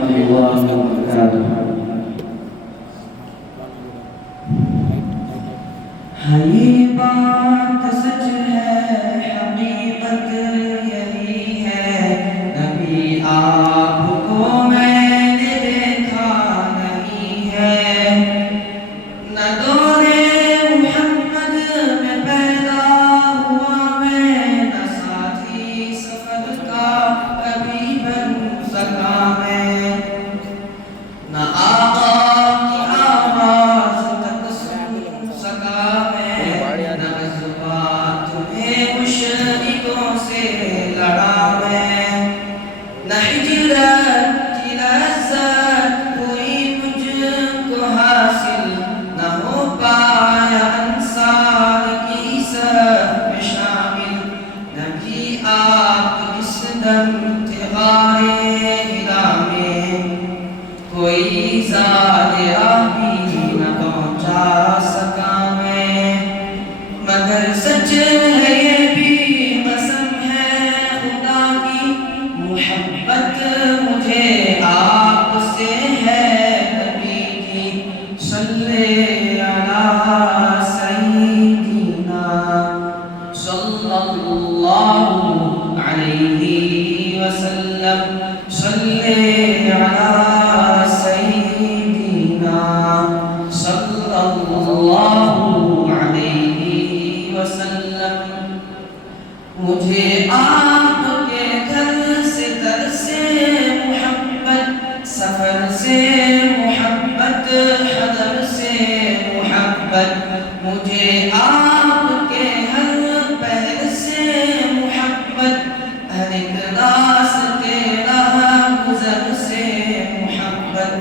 ورحمة الله وبركاته. یہ بات سچ ہے، حقیقت یہی ہے، نبی آپ کو میں نے دیکھا نہیں ہے، نہ دور محمد میں پیدا ہوا میں، نہ ساتھی سفر کا کبھی بن سکا میں، نہ آقا کی آواز تک سن سکا میں، نہ جذبات میں مشرکوں سے لڑا میں، نہ ہجرت کی لذت کوئی مجھ کو حاصل نہ ہو پایا، انصار کی سب میں شامل، نبی آپ جس دم تھے غارِ ہرا میں، کوئی زاد راہ بھی نہ پہنچا سکا میں، مگر سچ ہے یہ بھی قسم ہے خدا کی، محبت مجھے آپ سے ہے نبی کی، صلی علی سیدنا صلی اللہ علیہ وسلم، صلی علی سیدنا صلی اللہ علیہ وسلم، مجھے آپ کے گھر سے در سے محبت، سفر سے محبت، حضر سے محبت، مجھے آپ کے ہر پہر سے محبت، ہر ایک راستے راہ گزر سے محبت،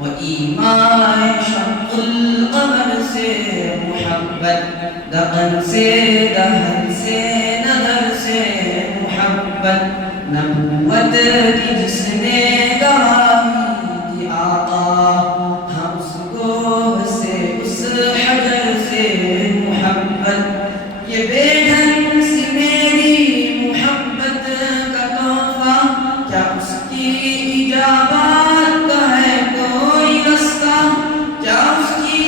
و ایمان شق القمر سے محبت، دغن سے دہن سے نظر سے محبت، نبوت کی جس نے گواہی دی آقا، ہم اس گوہ سے اس حجر سے محبت، یہ بے ڈھنگ سی میری محبت کا تحفہ، کیا اس کی اجابت کا ہے کوئی رستہ، کیا اس کی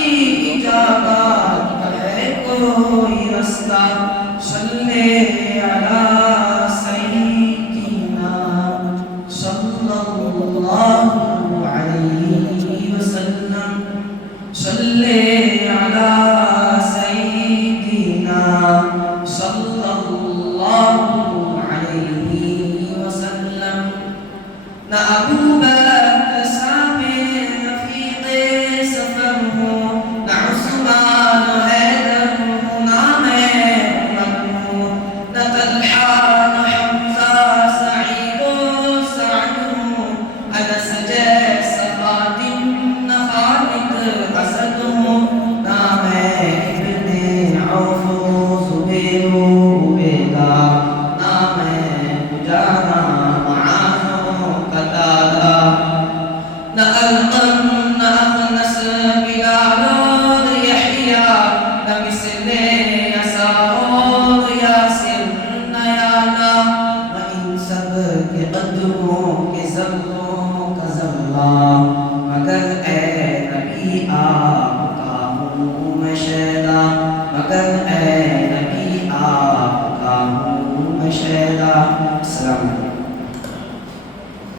اجابت کا ہے کوئی رستہ، صلی علی سیدنا صلی اللہ علیہ وسلم، صلی علی سیدنا صلی اللہ علیہ وسلم، نہ ابو بکر سامع رفیق سفر ہوں، نہ عثمان حیدر ہوں، نہ میں عمر ہوں، نہ طلحہ نہ حمزہ سعید و سعد ہوں، انس جیسا خادم نہ خالد اسد ہوں، نہ میں ابن عوف و زبیر و عبیدہ، نہ میں مجاہدہ معاذ و قتادہ، نہ القم نہ اخنس بلال اور یحییٰ، نہ مثل یسار اور یاسر نہ یالا، و ان سب کے قدموں کے سب